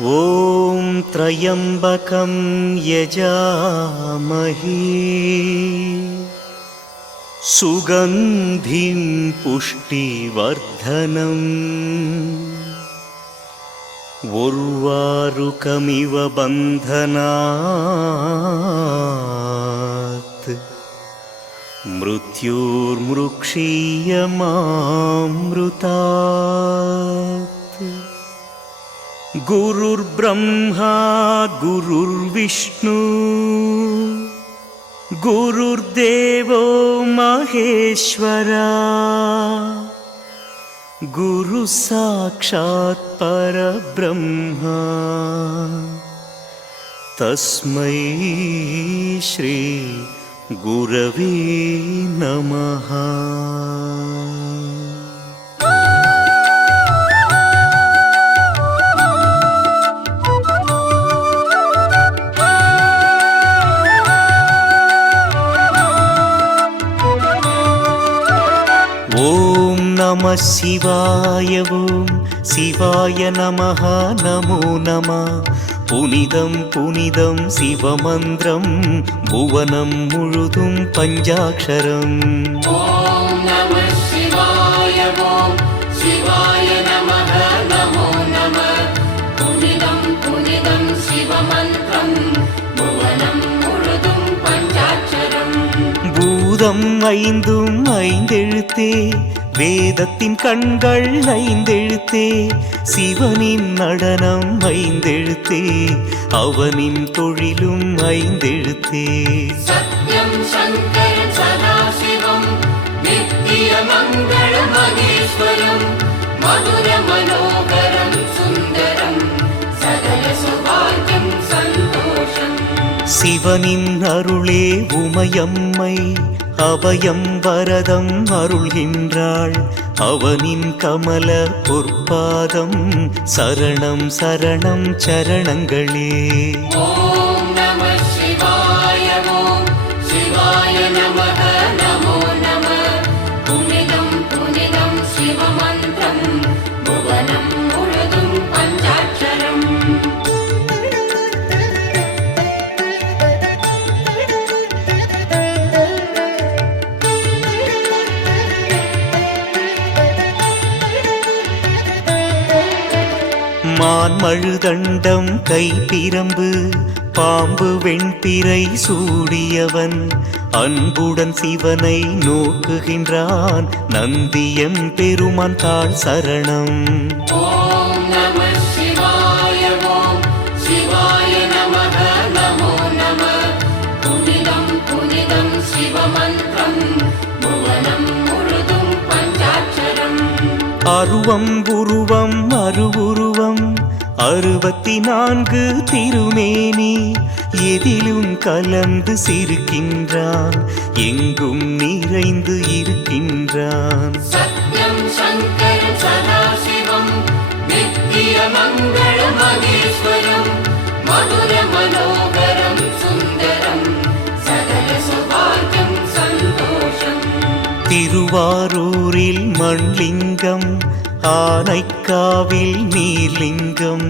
ॐ त्र्यम्बकं यजामहे सुगन्धिं पुष्टिवर्धनम् उर्वारुकमिव बन्धनात् मृत्युर्मृक्षीयमामृतात्। गुरुर्ब्रह्मा गुरुर्विष्णु गुरुर्देवो महेश्वरा गुरु साक्षात् परब्रह्मा तस्मै श्री गुरवे नमः। ஓம் நம சிவாய ஓம் சிவாய நமஹ நமோ நம। புனிதம் புனிதம் சிவமந்திரம் புவனம் முழுதும் பஞ்சாட்சரம்। ஓம் நம சிவாய ஓம் சிவாய நமஹ நமோ நம। புனிதம் புனிதம் சிவமந்திரம் புவனம் முழுதும் பஞ்சாட்சரம்। பூதம் ஐந்தும் ஐந்தெழுத்தே வேதத்தின் கண்கள் ஐந்தெழுத்தே சிவனின் நடனம் ஐந்தெழுத்தே அவனின் தொழிலும் ஐந்தெழுத்தே। சத்யம் சங்கரம் சதாசிவம் நித்திய மங்கள மகேஸ்வரம் மதுர மனோகரம் சுந்தரம் சகல சுபாகியம் சந்தோஷம்। சிவனின் அருளே உமையம்மை அபயம் வரதம் அருள்கின்றாள் அவனின் கமல பொற்பாதம் சரணம் சரணம் சரணங்களே। ஓம் நம சிவாய ஓம் சிவாய நமஹ நமோ நம। புனிதம் புனிதம் சிவமந்திரம் புவனம் முழுதும் பஞ்சாட்சரம்। மான்மழுதண்டம் கைப்பிரம்பு பாம்பு வெண்பிறை சூடியவன் அன்புடன் சிவனை நோக்குகின்றான் நந்தியம் பெருமான் தாழ் சரணம்। ஓம் நம சிவாய ஓம் சிவாய நமஹ நமோ நம। புனிதம் புனிதம் சிவமந்திரம் புவனம் முழுதும் பஞ்சாட்சரம்। அருவம் உருவம் அருவுருவம் 64 திருமேனி எதிலும் கலந்து சிரிக்கின்றான் எங்கும் நிறைந்து இருக்கின்றான்। சத்யம் சங்கரம் சதாசிவம் நித்திய மங்கள மகேஸ்வரம் மதுர மனோகரம் சுந்தரம் சகல சுபாகியம் சந்தோஷம்। திருவாரூரில் மண்லிங்கம் ஆனைக்காவில் நீர்லிங்கம்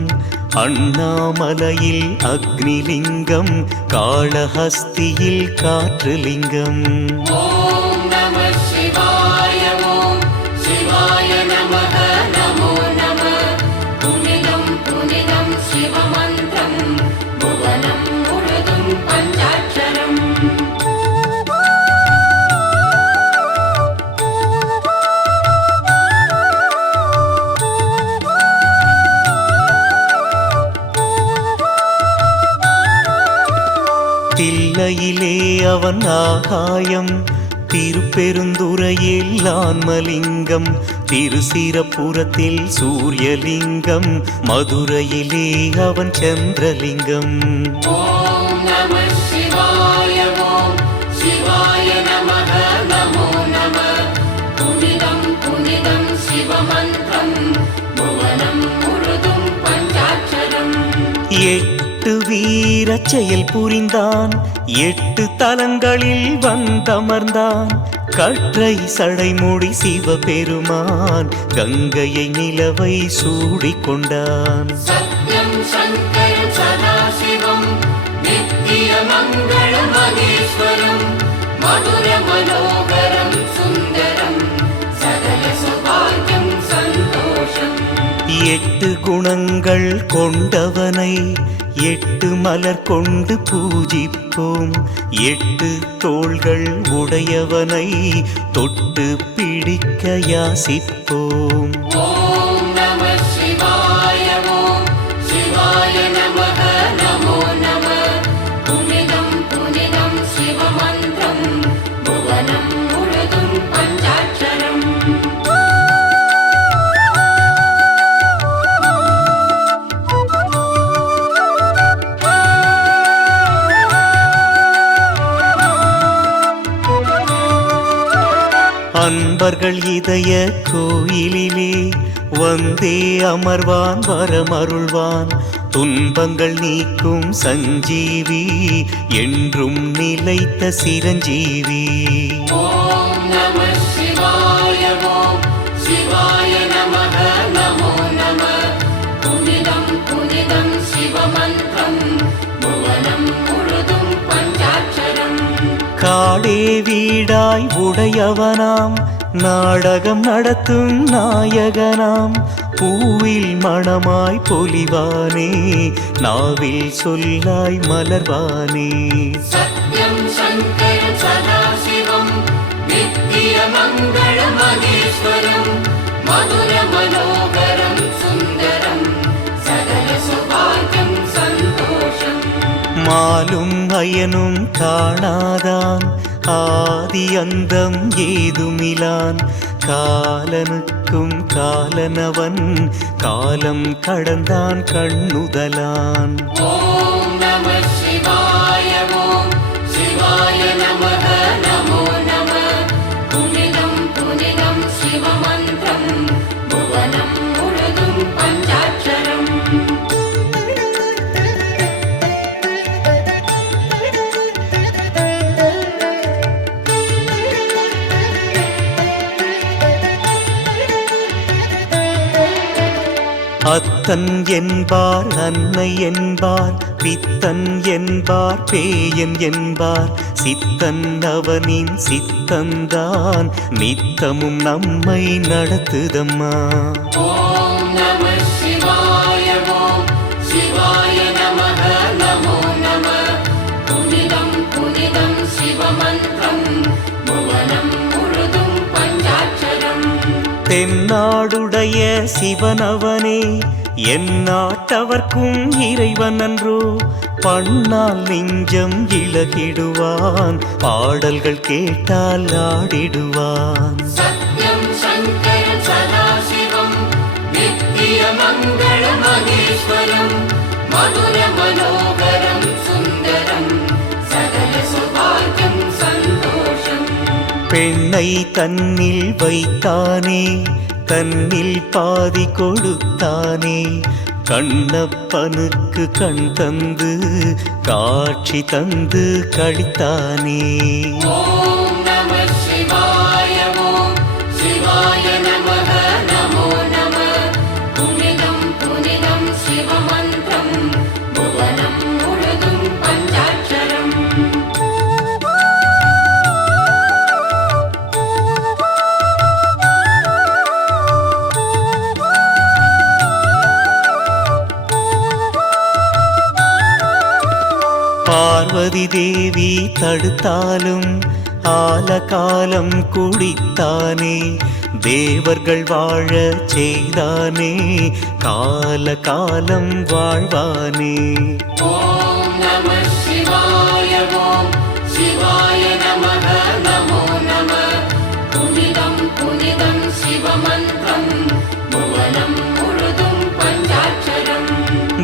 அண்ணாமலையில் அக்னிலிங்கம் காளஹஸ்தியில் காற்றுலிங்கம்। ஓம் நம சிவாய ஓம் சிவாய நமஹ நமோ நம। புனிதம் புனிதம் சிவமந்திரம் புவனம் முழுதும் பஞ்சாட்சரம்। தில்லையிலே அவன் ஆகாயம் திருப்பெருந்துறையில் ஆன்மலிங்கம் திருசிரபுரத்தில் சூரியலிங்கம் மதுரையிலே அவன் சந்திரலிங்கம்। ஓம் நம சிவாய ஓம் சிவாய நமஹ நமோ நம। புனிதம் புனிதம் சிவமந்திரம் புவனம் முழுதும் பஞ்சாட்சரம்। 8 வீரச் செயல் புரிந்தான் 8 தலங்களில் வந்தமர்ந்தான் கற்றை சடைமுடி சிவபெருமான் கங்கையை நிலவை சூடிக்கொண்டான்। சத்யம் शङ्करं सदाशिवं नित्यमङ्गलमहेश्वरं मधुरमनोहरं सुन्दरं सकलसौभाग्यं सन्तोषम् எட்டு குணங்கள் கொண்டவனை எட்டு மலர் கொண்டு பூஜிப்போம். எட்டு தோள்கள் உடையவனை தொட்டு பிடிக்க யாசிப்போம். ॐ नमः शिवाय ॐ शिवाय नमः नमो नमः पुनिदं पुनिदं शिवमन्त्रं भुवनं मुळुदुं पञ्चाक्षरम् அன்பர்கள் இதய கோயிலிலே வந்தே அமர்வான் வரமருள்வான். துன்பங்கள் நீக்கும் சஞ்சீவி என்றும் நிலைத்த சிரஞ்சீவி. ॐ नमः शिवाय ॐ शिवाय नमः नमो नमः पुनिदं पुनिदं शिवमन्त्रं भुवनं मुळुदुं पञ्चाक्षरम् காடே வீடாய் உடையவனாம் நாடகம் நடத்தும் நாயகனாம். பூவில் மணமாய் பொலிவானே நாவில் சொல்லாய் மலர்வானே. सत्यं शङ्करं सदाशिवं नित्यमङ्गलमहेश्वरं मधुरमनोहरं सुन्दरं सकलसौभाग्यं सन्तोषम् மாலும் அயனும் காணாதான் ஆதி அந்தம் ஏதுமிலான். காலனுக்கும் காலனவன் காலம் கடந்தான் கண்ணுதலான். ॐ नमः शिवाय ॐ शिवाय नमः नमो नमः पुनिदं पुनिदं शिवमन्त्रं भुवनं मुळुदुं पञ्चाक्षरम् அத்தன் என்பார் அன்னை என்பார் பித்தன் என்பார் பேயன் என்பார். சித்தன் அவனின் சித்தந்தான் நித்தமும் நம்மை நடத்துதம்மா. ॐ नमः शिवाय ॐ शिवाय नमः नमो नमः पुनिदं पुनिदं शिवमन्त्रं भुवनं मुळुदुं पञ्चाक्षरम् தென்னாடுடைய சிவனவனே என் நாட்டவர்க்கும் இறைவன் அன்றோ. பண்ணால் நெஞ்சம் இழகிடுவான் பாடல்கள் கேட்டால் ஆடிடுவான். सत्यं शङ्करं सदाशिवं नित्यमङ्गलमहेश्वरं मधुरमनोहरं सुन्दरं सकलसौभाग्यं सन्तोषम् பெண்ணை தன்னில் வைத்தானே தன்னில் பாதி கொடுத்தானே. கண்ணப்பனுக்கு கண் தந்து காட்சி தந்து கழித்தானே. ॐ नमः शिवाय ॐ शिवाय नमः नमो नमः पुनिदं पुनिदं शिवमन्त्रं भुवनं मुळुदुं पञ्चाक्षरम् பார்வதி தேவி தடுத்தாலும் ஆலகாலம் குடித்தானே. தேவர்கள் வாழ செய்தானே கால காலம் வாழ்வானே. ॐ नमः शिवाय ॐ शिवाय नमः नमो नमः पुनिदं पुनिदं शिवमन्त्रं भुवनं मुळुदुं पञ्चाक्षरम्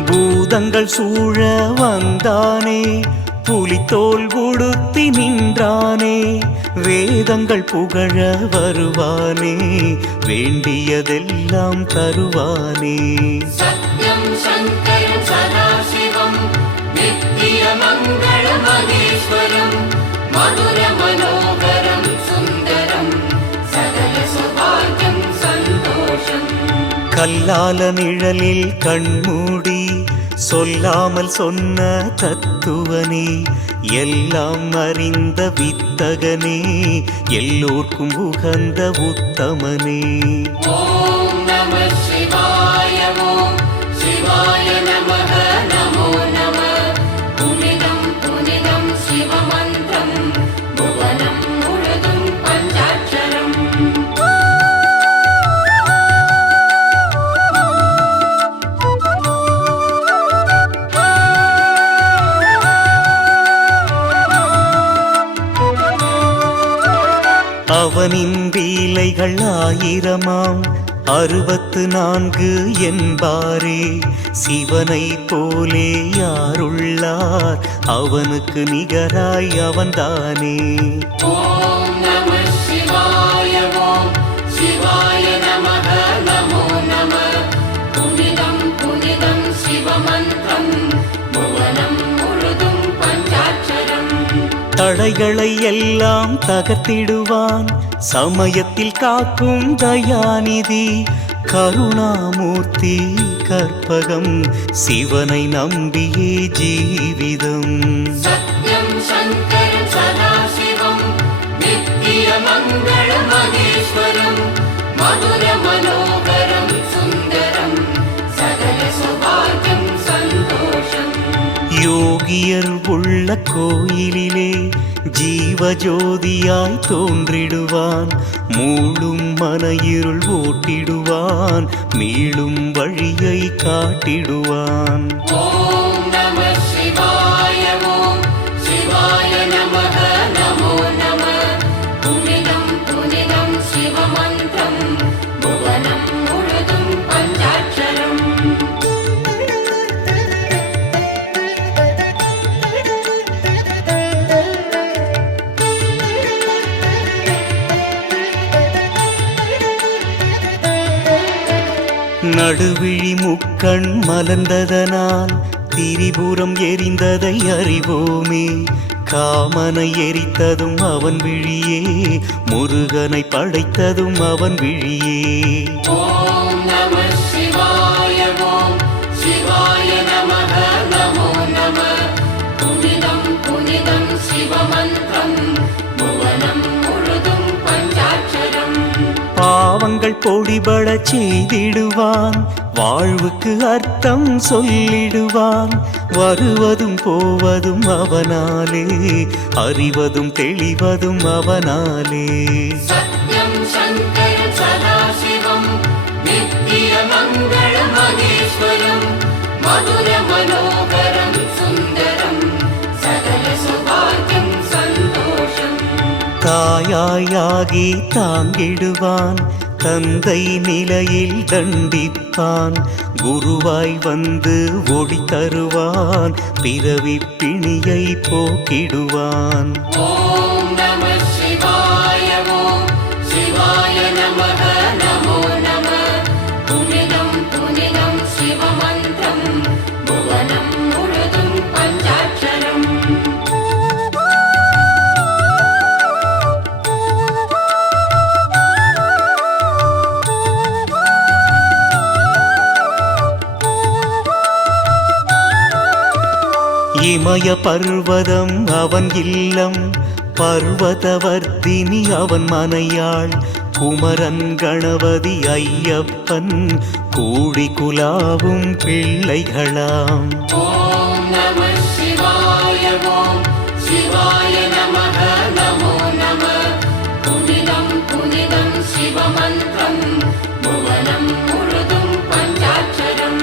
பூதங்கள் சூழ வந்தானே புலித்தோல் உடுத்தி நின்றானே. வேதங்கள் புகழ வருவானே வேண்டியதெல்லாம் தருவானே. सत्यं शङ्करं सदाशिवं नित्यमङ्गलमहेश्वरं मधुरमनोहरं सुन्दरं सकलसौभाग्यं सन्तोषम् கல்லால நிழலில் கண்மூடி சொல்லாமல் சொன்ன தத்துவனே, எல்லாம் அறிந்த வித்தகனே, எல்லோர்க்கும் உகந்த உத்தமனே. ஓம் நம சிவாய ஓம் சிவாய நமக நமோ நம. புனிதம் புனிதம் சிவமந்திரம் புவனம் முழுதும் பஞ்சாட்சரம். அவனின் லீலைகள் ஆயிரமாம் 64 என்பாரே. சிவனை போலே யாருள்ளார், அவனுக்கு நிகராய் அவன்தானே. ஓம் நம சிவாய ஓம் சிவாய நமக நமோ நம. புனிதம் புனிதம் சிவமந்திரம் புவனம் முழுதும் பஞ்சாட்சரம். தடைகளை எல்லாம் தகர்த்திடுவான், சமயத்தில் காக்கும் தயாநிதி. கருணாமூர்த்தி கற்பகம், சிவனை நம்பியே ஜீவிதம். சத்யம் சங்கரம் சதாசிவம் நித்திய மங்கள மகேஸ்வரம். மதுர மனோகரம் சுந்தரம் சகல சௌபாகியம் சந்தோஷம். யோகியர் உள்ள கோயிலிலே ஜீவஜோதியாய் தோன்றிடுவான். மூளும் மனையிருள் ஓட்டிடுவான், மீளும் வழியை காட்டிடுவான். ஓம் நம சிவாய ஓம் சிவாய நமக நமோ நம. புனிதம் புனிதம் சிவமந்திரம் புவனம் முழுதும் பஞ்சாட்சரம். நடுவிழி முக்கண் மலர்ந்ததனால் திரிபுரம் எரிந்ததை அறிவோமே. காமனை எரித்ததும் அவன் விழியே, முருகனை படைத்ததும் அவன் விழியே. ஓம் நம சிவாய ஓம் சிவாய நமக நமோ நம. புனிதம் புனிதம் சிவமந்திரம் புவனம் முழுதும் பஞ்சாட்சரம். பாவங்கள் பொடிபடச் செய்திடுவான், வாழ்வுக்கு அர்த்தம் சொல்லிடுவான். வருவதும் போவதும் அவனாலே, அறிவதும் தெளிவதும் அவனாலே. சத்யம் சங்கரம் சதாசிவம் நித்திய மங்கள மகேஸ்வரம். மதுர மனோகரம் சுந்தரம் சகல சௌபாகியம் சந்தோஷம். தாயாயாகி தாங்கிடுவான், தந்தை நிலையில் தண்டிப்பான். குருவாய் வந்து ஒளி தருவான், பிறவி பிணியை போக்கிடுவான். ஓம் நம சிவாய ஓம் சிவாய நமக நமோ நம. புனிதம் புனிதம் சிவமந்திரம் புவனம் முழுதும் பஞ்சாட்சரம். இமய பர்வதம் அவன் இல்லம், பர்வதவர்த்தினி அவன் மனையாள். குமரன் கணபதி ஐயப்பன் கூடி குலாவும் பிள்ளைகளாம். ஓம் நம சிவாய ஓம் சிவாய நமக நமோ நம. புனிதம் புனிதம் சிவமந்திரம் புவனம் முழுதும் பஞ்சாட்சரம்.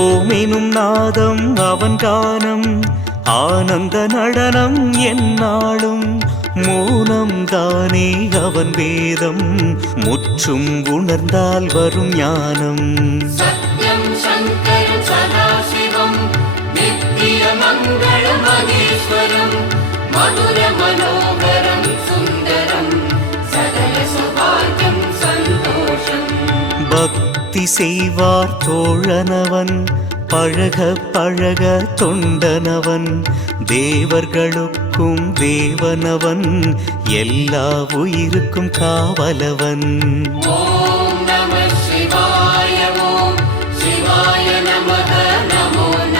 ஓமெனும் நாதம் அவன் கானம், ஆனந்த நடனம் எந்நாளும். மௌனம் தானே அவன் வேதம், முற்றும் உணர்ந்தால் வரும் ஞானம். சத்யம் சங்கரம் சதாசிவம் நித்திய மங்கள மகேஸ்வரம். மதுர மனோகரம் சுந்தரம் சகல சௌபாகியம் சந்தோஷம். பக்தி செய்வார் தோழனவன், பழக பழக தொண்டனவன். தேவர்களுக்கும் தேவனவன், எல்லா உயிருக்கும் காவலவன். ஓம் நம சிவாய ஓம் சிவாய நமக நமோ நம.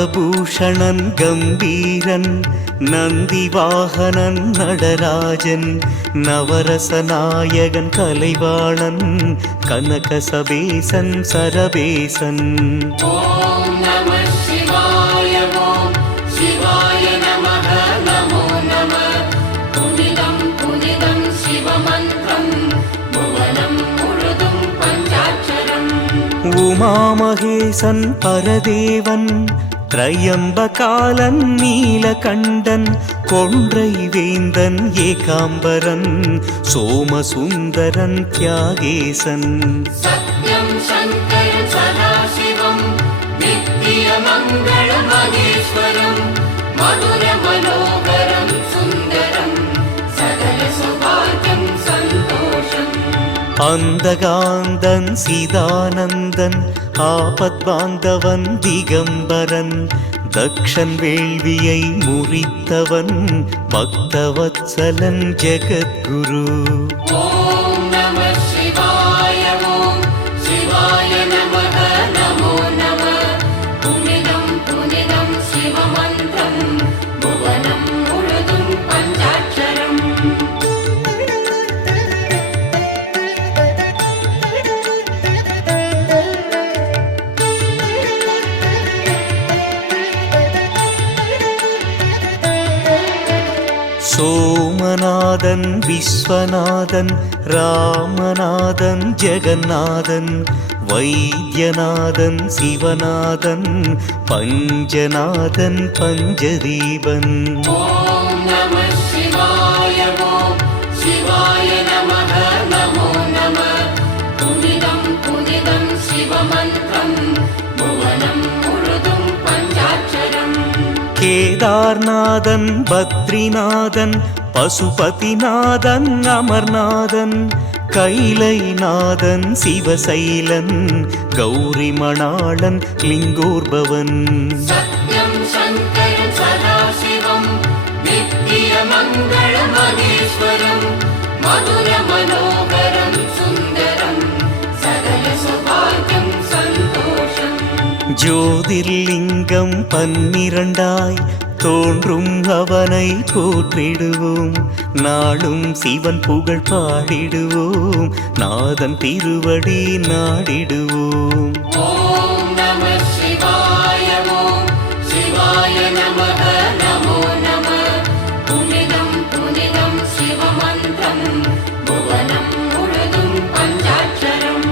நாகபூஷணன் கம்பீரன் நந்திவாகனன் நடராஜன் நவரசநாயகன் கலைவாணன் கனகசபேசன் சரபேசன். ஓம் நம சிவாய ஓம் சிவாய நமः நமோ நமः. புனிதம் புனிதம் சிவமந்திரம் புவனம் முழுதும் பஞ்சாட்சரம். உமாமகேசன் பரதேவன் திரையம்பகாலன் நீலகண்டன் கொன்றை வேந்தன் ஏகாம்பரன் சோமசுந்தரன் தியாகேசன். சத்யம் சங்கரம் சதாசிவம் நித்தியமங்கள மகேஸ்வரம் மதுர மனோகரம் சுந்தரம் சகல சௌபாகியம் சந்தோஷம். அந்தகாந்தன் சீதானந்தன் ஆபத்பாந்தவன் திகம்பரன் தக்ஷன் வேள்வியை முறித்தவன் பக்தவத்சலன் ஜெகத்குரு. ஓம் நம சிவாய ஓம் சிவாய நமः நமோ நமः. புனிதம் புனிதம் சிவமந்திரம் புவனம் முழுதும் பஞ்சாட்சரம். சோமநாதன் விஸ்வநாதன் ராமநாதன் ஜெகநாதன் வைத்தியநாதன் சிவநாதன் பஞ்சநாதன் பஞ்சதீபன். ஓம் நம சிவாய ஓம் சிவாய நமः நமோ நமः. புனிதம் புனிதம் சிவமந்திரம் புவனம் முழுதும் பஞ்சாட்சரம். கேதார்நாதன் பத்ரிநாதன் பசுபதிநாதன் அமர்நாதன் கைலைநாதன் சிவசைலன் கௌரிமணாளன் லிங்கோர்பவன். சத்யம் சங்கரம் சதாசிவம் நித்தியமங்கள மகேஸ்வரம் மதுர மனோகரம் சுந்தரம் சகல சௌபாகியம் சந்தோஷம். ஜோதிர்லிங்கம் 12 தோன்றும் அவனை போற்றிடுவோம் நாளும் சிவன் புகழ் பாடிடுவோம் நாதன் திருவடி நாடிடுவோம். ஓம் நம சிவாய ஓம் சிவாய நமः நமோ நமः. புனிதம் புனிதம் சிவமந்திரம் புவனம் முழுதும் பஞ்சாட்சரம்.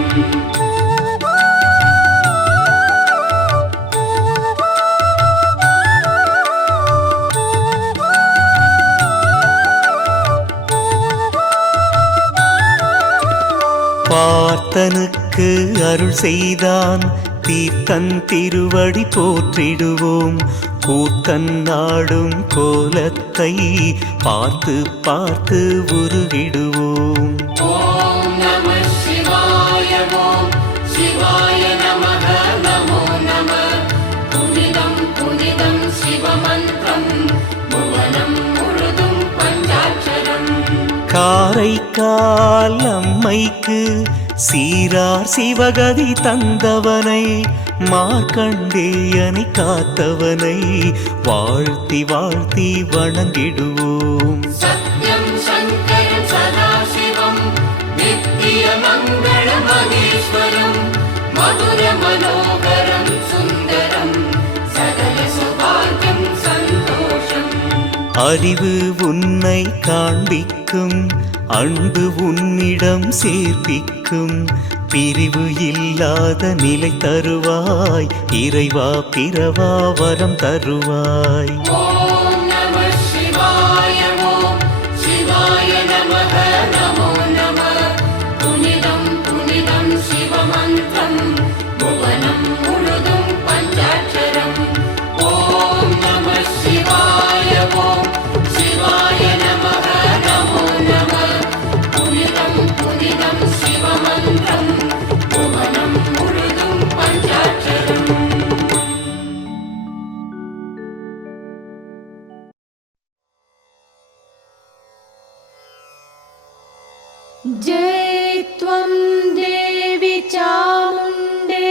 பார்த்தனுக்கு அருள் செய்தான் தீர்த்தன் திருவடி போற்றிடுவோம் கூத்தன் நாடும் கோலத்தை பார்த்து பார்த்து உருகிடுவோம். ஓம் நம சிவாய ஓம் சிவாய நமः நமோ நமः. புனிதம் புனிதம் சிவமந்திரம் புவனம் முழுதும் பஞ்சாட்சரம். காரைக்கால் அம்மைக்கு சீரார் சிவகதி தந்தவனை மார்க்கண்டேயனை காத்தவனை வாழ்த்தி வாழ்த்தி வணங்கிடுவோம். சத்யம் சங்கரம் சதாசிவம் நித்தியமங்கள மகேஸ்வரம் மதுர மனோகரம் சுந்தரம் சகல சௌபாகியம் சந்தோஷம். அறிவு உன்னை காண்பிக்கும் அன்பு உன்னிடம் சேர்ப்பிக்கும் பிரிவு இல்லாத நிலை தருவாய் இறைவா பிறவா வரம் தருவாய். ஓம் நம சிவாய ஓம் சிவாய நமः நமோ நமः. புனிதம் புனிதம் சிவமந்திரம் புவனம் முழுதும் பஞ்சாட்சரம். ஓம் நம சிவாய ஓம் சிவாய நமः நமோ நமः. புனிதம் புனிதம் சிவமந்திரம் புவனம் முழுதும் பஞ்சாட்சரம். जय त्वं देवी चामुण्डे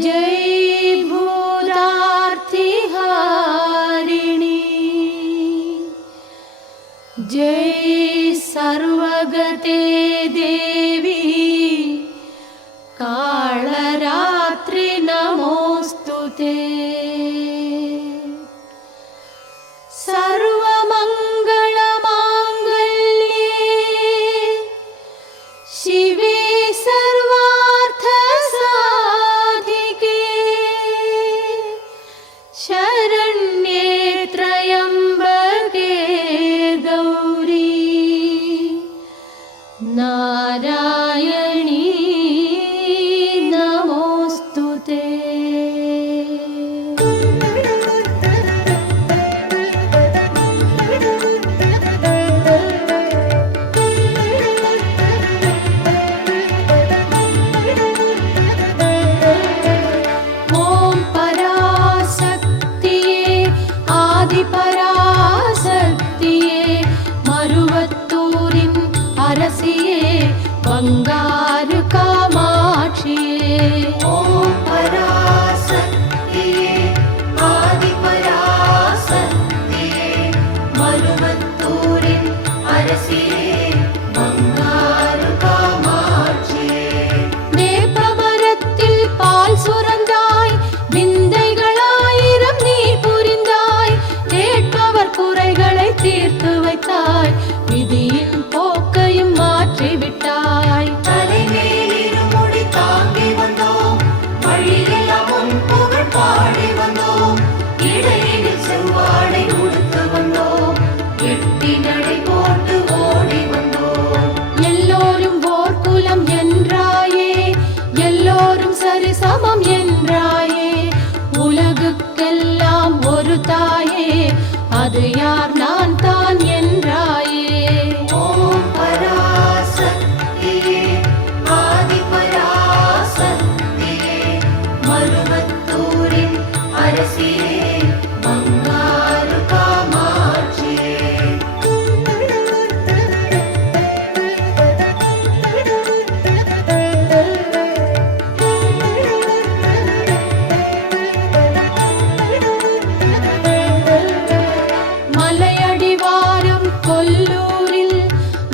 जय जय सर्वगते देवी कालरात्रि नमोस्तुते। सर्वमङ्गलमाङ्गल्ये शिवे सर्वार्थसाधिके शरण्ये त्र्यम्बके गौरी नारायणी नमोस्तुते। बंगारु कामाक्षिये ओम पराशक्तिये आदिपराशक्तिये मरुवत्तूरिन அரசியே बंगारु कामाक्षिये வேப்பமரத்தில் பால் சுரந்தாய் விந்தைகளாயிரம் நீ புரிந்தாய் கேட்பவர் குறைகளை தீர்த்து வைத்தாய் விதியின் போக்கையும் மாற்றி விட்டாய் தலைமேலிருமுடி தாங்கி வந்தோம் வழியெல்லாம் உன் புகழ் பாடி வந்தோம் இடையில் செவ்வாடை உடுத்து வந்தோம் எட்டி நடை போட்டு ஓடி வந்தோம் எல்லோரும் ஓர் குலம் என்றாயே எல்லோரும் சரிசமம் என்றாயே உலகுக்கெல்லாம் ஒரு தாயே அது யார் நான் தான் என்றாயே ஓம் பராசக்தியே ஆதிபராசக்தியே மருவத்தூரின் அரசியே பங்காரு காமாட்சியே மலையடிவாரம் கொல்லூரில்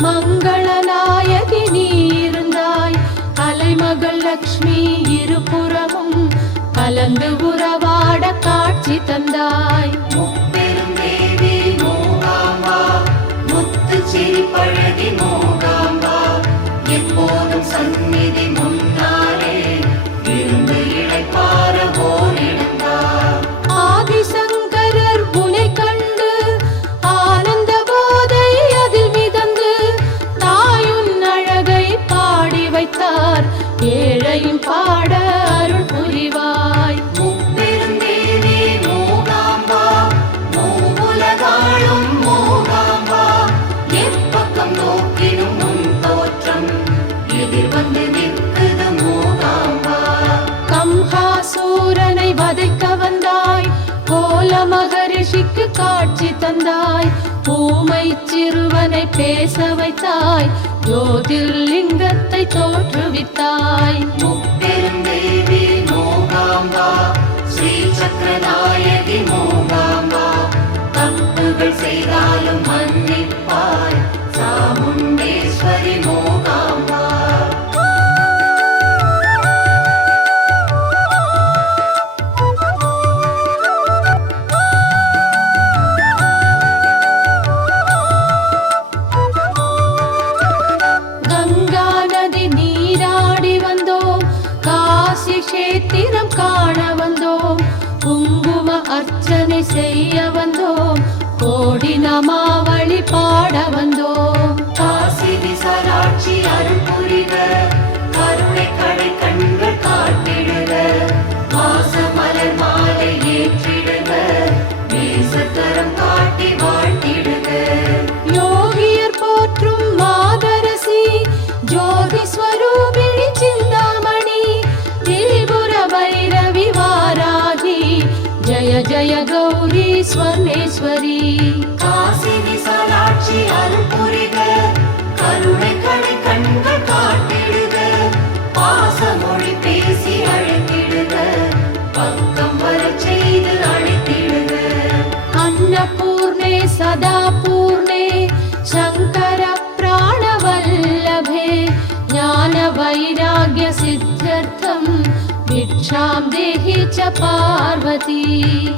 மங்களநாயகி நீ இருந்தாய் அலைமகள் லக்ஷ்மி இருபுறமும் கலந்து உறவாட காட்சி தந்தாய் முப்பெரும் தேவி மூகாம்பா முத்துச்சிரி பழகி மூகாம்பா எப்போதும் சந்நிதி முன்னாலே இருந்து இழைப்பார ஓரிடந்தா ஆதிசங்கரர் உனை கண்டு ஆனந்த போதை அதில் மிதந்து தாயுன் அழகை பாடி வைத்தார் ஏழையும் பாட அருள் புரிவாய் முப்பெரும் தேவி மூகாம்பா மூவுலகாளும் மூகாம்பா எப்பக்கம் நோக்கினும் உன் தோற்றம் எதிர் வந்து நிற்குது மூகாம்பா கம்ஹாசூரனை வதைக்க வந்தாய் கோல மகரிஷிக்கு காட்சி தந்தாய் ஊமை சிறுவனை பேச வைத்தாய் ஜோதிர்லிங்கத்தை தோற்றுவித்தாய் முப்பெரும் தேவி மூகாம்பா ஸ்ரீ சக்கரநாயகி மூகாம்பா தப்புகள் செய்தாலும் மன்னிப்பாய் சாமுண்டேஸ்வரி மூகாம்பா கங்கா நதி நீராடி வந்தோம் காசி கஷேத்திரம் காண வந்தோம் குங்கும அர்ச்சனை செய்ய வந்தோம் கோடி நமாவளி பாட வந்தோம் காசி விசாலாட்சி அருள் புரிக கருணை கடை கண்கள் காட்டிடுக வாச மலர் மாலை ஏற்றிடுக நேசக்கரம் காட்டி வாழ்த்திடுக யோகியர் போற்றும் மாதரசி ஜோதி ஸ்வரூபிணி சிந்தாமணி திரிபுர பைரவி வாராகி ஜய ஜய கௌரி ஸ்வர்ணேஸ்வரி காசி விசாலாட்சி அருள் புரிக கருணை கடை கண்கள் காட்டிடுக பாசமொழி பேசி அழைத்திடுக பக்கம் வரச் செய்து அழைத்திடுக अन्नपूर्णे सदा पूर्णे सिद्ध्यर्थं भिक्षां देहि च पार्वती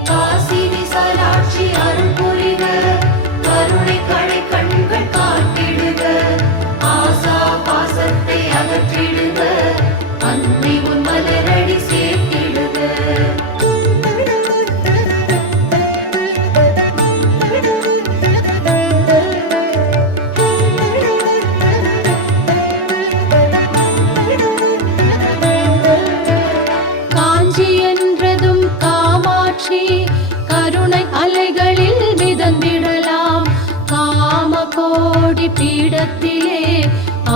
காசி விசாலாட்சி அருள் புரிக கருணை கடை கண்கள் காட்டிடுக ஆசா பாசத்தை அகற்றிடுக அன்னை உன் மலரடி சேர்த்திடுக காஞ்சி என்றதும் காமாட்சி கருணை அலைகளில் மிதந்திடலாம் காம கோடி பீடத்திலே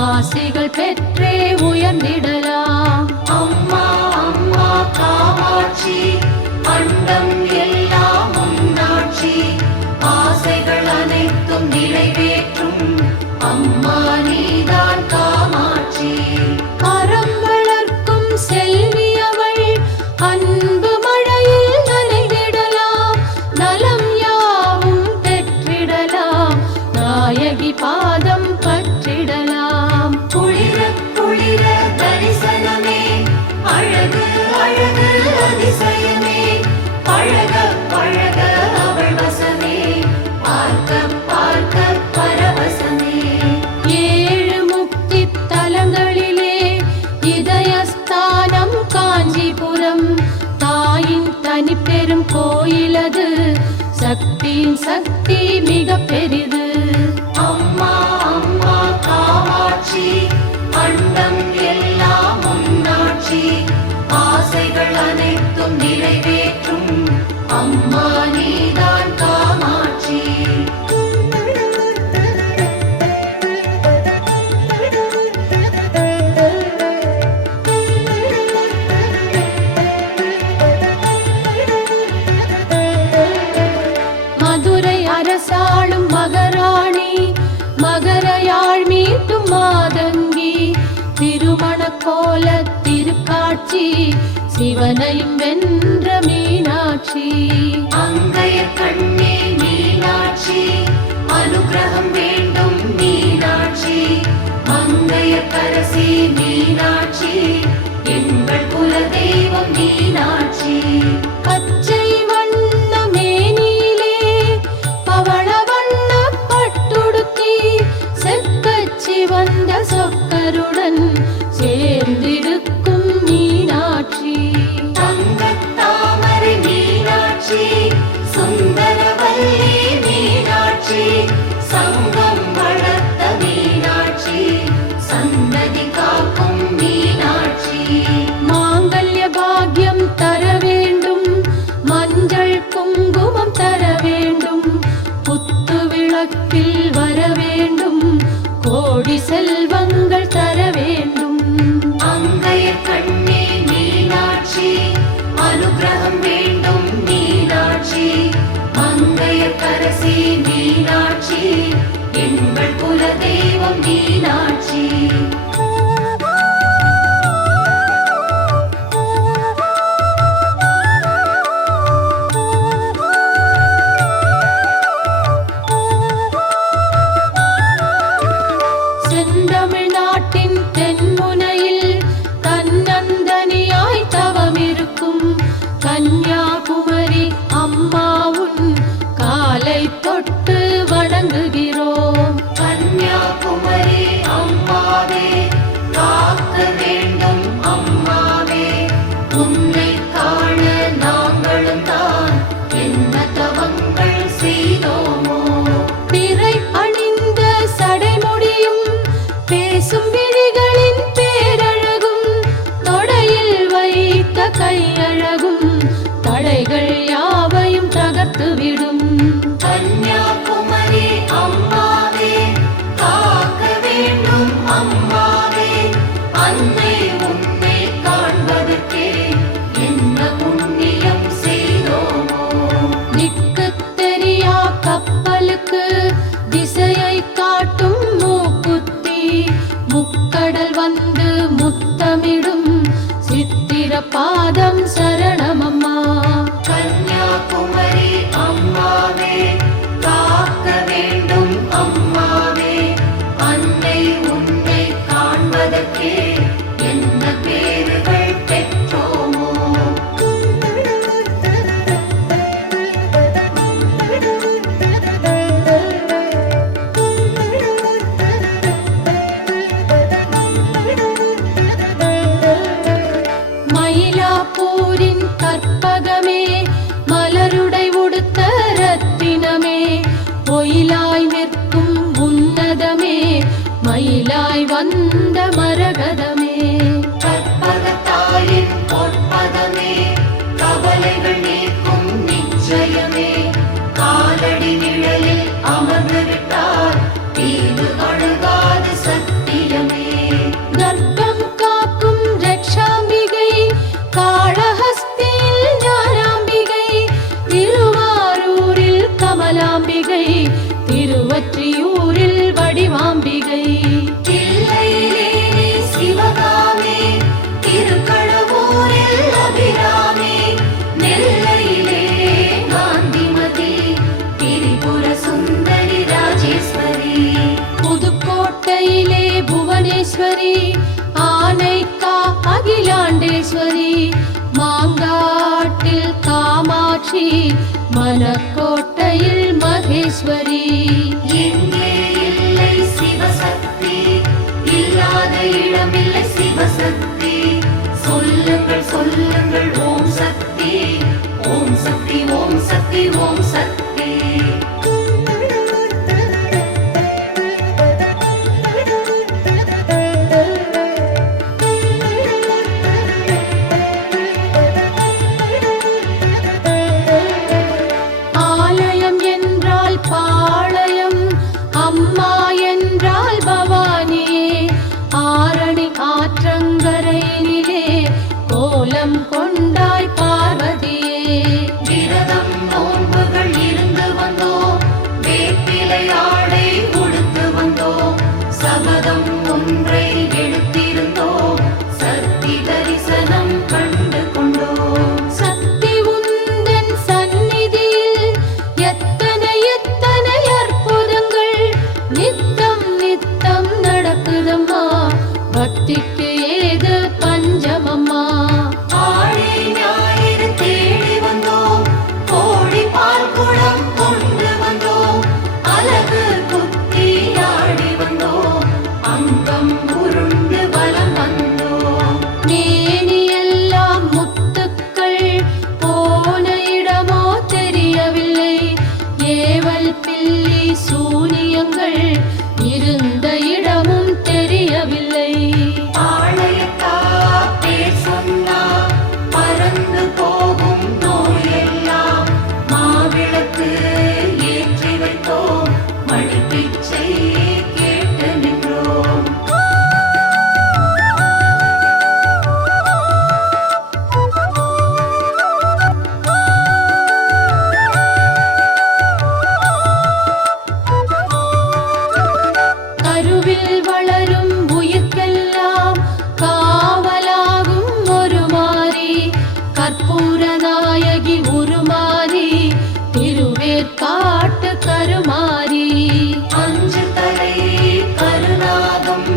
ஆசைகள் பெற்றே உயர்ந்திடலாம் அம்மா அம்மா காமாட்சி அண்டம் எல்லாம் உன்னாட்சி ஆசைகள் அனைத்தும் நிறைவேற்றும் அம்மா நீதான் காமாட்சி அறம் வளர்க்கும் செல்வி அவள் அன்பு மழையில் நனைந்திடலாம் நலம் யாவும் பெற்றிடலாம் நாயகி பாதம் பற்றிடலாம் குளிர குளிர தரிசனமே அழகு அழகு அதிசயமே பழக பழக அவள் வசமே பார்க்க பார்க்க பரவசமே ஏழு முக்தி தலங்களிலே இதயஸ்தானம் காஞ்சிபுரம் தாயின் தனி பெரும் கோயிலது சக்தியின் சக்தி மிக பெரிது அம்மா அம்மா காமாட்சி அண்டம் எல்லாம் உன்னாட்சி ஆசைகள் அனைத்தும் நிறைவேற்றும் அம்மா நீதான் காமாட்சி மதுரை அரசாளும் மகராணி மகரையாழ் மீட்டும் மாதங்கி திருமண கோல திருக்காட்சி சிவனையும் வென்ற மீனாட்சி அங்கைய கண்ணே மீனாட்சி அனுகிரகம் வேண்டும் மீனாட்சி மங்கைய கரசி மீனாட்சி எங்கள் குலதெய்வம் மீனாட்சி பச்சை வண்ண மேனியிலே பவள வண்ண பட்டுடுத்தி செக்கச்சி வந்த சொக்கருடன் சேர்ந்திருக்கும் மீனாட்சி தங்கத் தாமரை மீனாட்சி சுந்தரவல்லி மீனாட்சி சங்கம் வளர்த்த மீனாட்சி சந்ததி காக்கும் மீனாட்சி மாங்கல்ய பாக்யம் தர வேண்டும் மஞ்சள் குங்குமம் தர வேண்டும் குத்து விளக்கில் வர வேண்டும் கோடி செல்வங்கள் தர வேண்டும் அங்கைய கண்ணே மீனாட்சி அனுகிரகம் வேண்டும் மீனாட்சி மங்கைய கரசி மீனாட்சி எங்கள் குலதெய்வம் மீனாட்சி செந்தமிழ்நாட்டின் தென்முனையில் தன்னந்தனியாய் தவமிருக்கும் கன்னியாகுமரி அம்மாவுன் காலை தொட்டு வணங்குகிறோம் கன்னியாகுமரி அம்மாவே காக்க வேண்டும் அம்மாவே உன்னை காண நாங்களும் தான் என்ன தவங்கள் செய்தோமோ பிறை அணிந்த சடைமுடியும் பேசும் விழிகளின் பேரழகும் தொடையில் வைத்த கையழகும் தடைகள் யாவையும் தகர்த்துவிடும் கன்னியாகுமரி அம்மாவே காக்க வேண்டும் அம்மாவே அன்னை உன்னை காண்பதற்கே என்ன புண்ணியம் செய்தோமோ திக்குத் தெரியா கப்பலுக்கு திசையை காட்டும் மூக்குத்தி முக்கடல் வந்து முத்தமிடும் சித்திர பாதம் சரணமம்மா கன்னியாகுமரி அம்மாவே காக்க வேண்டும் அம்மாவே அன்னை உன்னை காண்பதற்கே என்ன மகேஸ்வரி, மாங்காட்டில் காமாட்சி, மனக்கோட்டையில் மகேஸ்வரி. எங்கே இல்லை சிவசக்தி, இல்லாத இடமில்லை சிவசக்தி. சொல்லுங்கள் சொல்லுங்கள் ஓம் சக்தி, ஓம் சக்தி, ஓம் சக்தி, ஓம் சக்தி. ஆலயம் என்றால் பாளையம், அம்மா என்றால் பவானியே, ஆரணி ஆற்றங்கரையினிலே கோலம் கொண்டாய் பார்வதியே. விரதம் நோன்புகள் இருந்து வந்தோம், வேப்பிலை ஆடை உடுத்து வந்தோம், சபதம் ஒன்றை எடுத்திருந்தோம், சக்தி தரிசனம் கண்டு கொண்டோம். சக்தி உந்தன் சந்நிதியில் எத்தனை எத்தனை அற்புதங்கள் நித்தம் நித்தம் நடக்குதம்மா, பக்திக்கு ஏது பஞ்சமம்மா. ஆடி ஞாயிறு தேடி வந்தோம், கோடி பால் குடம் கொண்டு வந்தோம், அலகு குத்தி ஆடி வந்தோம், அங்கம் உருண்டு வலம் வந்தோம். மேனியெல்லாம் முத்துக்கள், போன இடமோ தெரியவில்லை, ஏவல் பில்லி சூனியங்கள் இருந்த இடமும் தெரியவில்லை. ஆலயத்தா பேர் சொன்னா பறந்து போகும் நோயெல்லாம், மாவிளக்கு ஏற்றி வைத்தோம், மடிப்பிச்சை கேட்டு நின்றோம். கருவில் வளரும் உயிர்க்கெல்லாம் காவலாகும் ஒரு மாறி, கற்பூர நாயகி உருமாறி, திருவேற்காட்டு கருமாறி. அஞ்சு தலை கருநாகம்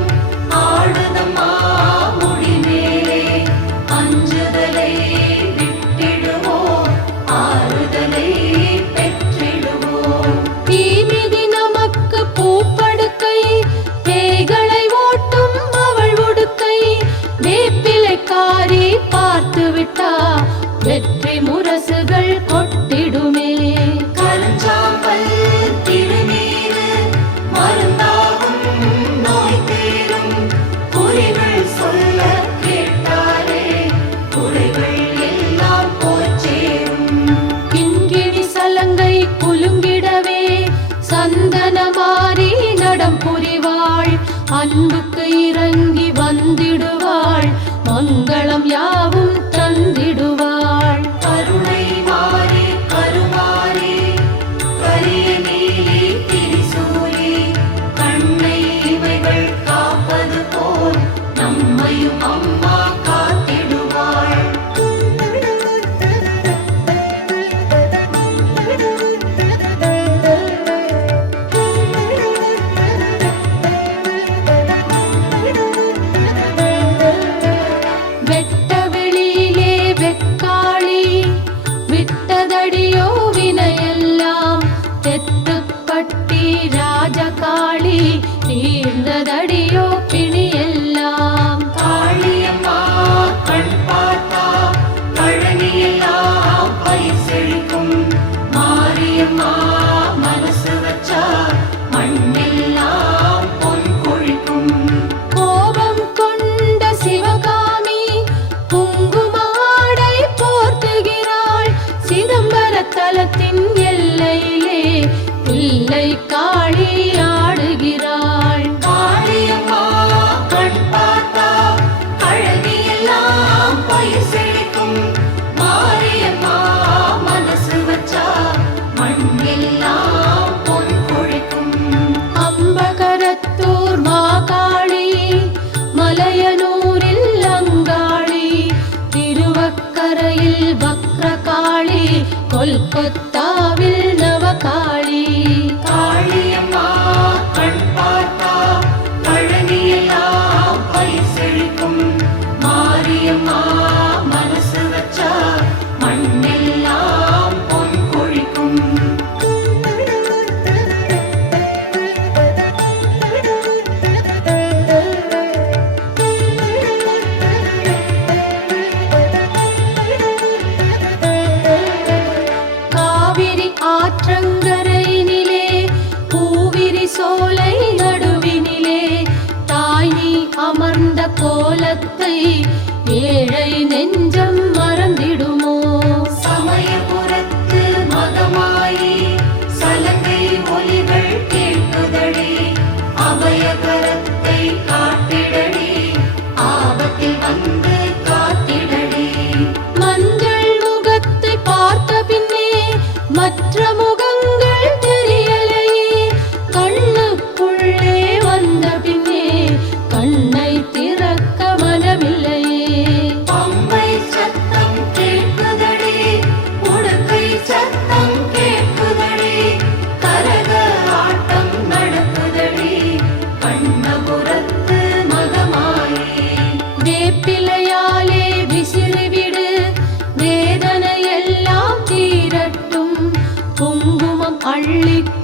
ஆடுதம்மா முடிமேலே, அஞ்சுதலை விட்டிடுவோம், ஆறுதலை பெற்றிடுவோம். தீமிதி நமக்கு பூப்படுக்கை, பேய்களை ஓட்டும் அவள் உடுக்கை, வேப்பிலைக்காரி பார்த்து விட்டா வெற்றி முரசுகள் கொட்டிடுமே. கருஞ்சாம்பல் திருநீரு மருந்தாகும் நோய் தீரும், குறிகள் சொல்ல கேட்டாரே குறைகள் எல்லாம் போச்சேரும். கிண்கிணி சலங்கை குலுங்கிடவே சந்தனமாரி நடம் புரிவாள், அன்புக்கு இறங்கி வந்திடுவாள், மங்களம் யாவும் தந்திடுவாள். கருணை மாறி கருமாறி, கரிய நீலி திரிசூலி, கண்ணை இவைகள் காப்பது போல் நம்மையும் அம்மா காத்திடுவாள். வெட்ட வெளியிலே வெக்காளி, விட்டதடியோ வினையெல்லாம், தெத்துப்பட்டி ராஜகாளி, தீர்ந்ததடியோ பிணியெல்லாம். காளியம்மா கண் பார்த்தா பழனியெல்லாம் பயிர் செழிக்கும், மாரியம்மா மனசு வச்சா மண்ணெல்லாம் பொன் கொழிக்கும். கோபம் கொண்ட சிவகாமி குங்குமாடை போர்த்துகிறாள், சிதம்பர தலத்தின் எல்லையிலே பிள்ளை காளி ஆடுகிறாள். காளியம்மா கண் பார்த்தா பழனியெல்லாம் பயிர் செழிக்கும், மாரியம்மா மனசு வச்சா மண்ணெல்லாம் பொன் கொழிக்கும். அம்பகரத்தூர் மாகாளி, மலையனூரில் அங்காளி, திருவக்கரையில் வக்ரகாளி, கொல்கத்தாவில் நவகாளி. காளியம்மா கண் பார்த்தா பழனியெல்லாம் பயிர் செழிக்கும், மாரியம்மா சோலை நடுவினிலே தாய் நீ அமர்ந்த கோலத்தை ஏழை நெஞ்சம் மறந்திடுமோ? சமயபுரத்து மகமாயி சலங்கை ஒலிகள் கேட்குதடி, அபயகரத்தை காட்டிடடி, ஆபத்தில் வந்து காத்திடடி. மஞ்சள் முகத்தை பார்த்த பின்னே மற்ற முகங்கள் தெரியலையே, கண்ணுக்குள்ளே வந்த பின்னே கண்ணை திறக்க மனமில்லையே. பம்பை சத்தம் கேட்குதடி, உடுக்கை சத்தம் கேட்குதடி, கரக ஆட்டம் நடக்குதடி, கண்ணபுரத்து மகமாயி. வேப்பிலையாலே விசிறிவிடு, வேதனையெல்லாம் தீரட்டும், குங்குமம் அள்ளிக்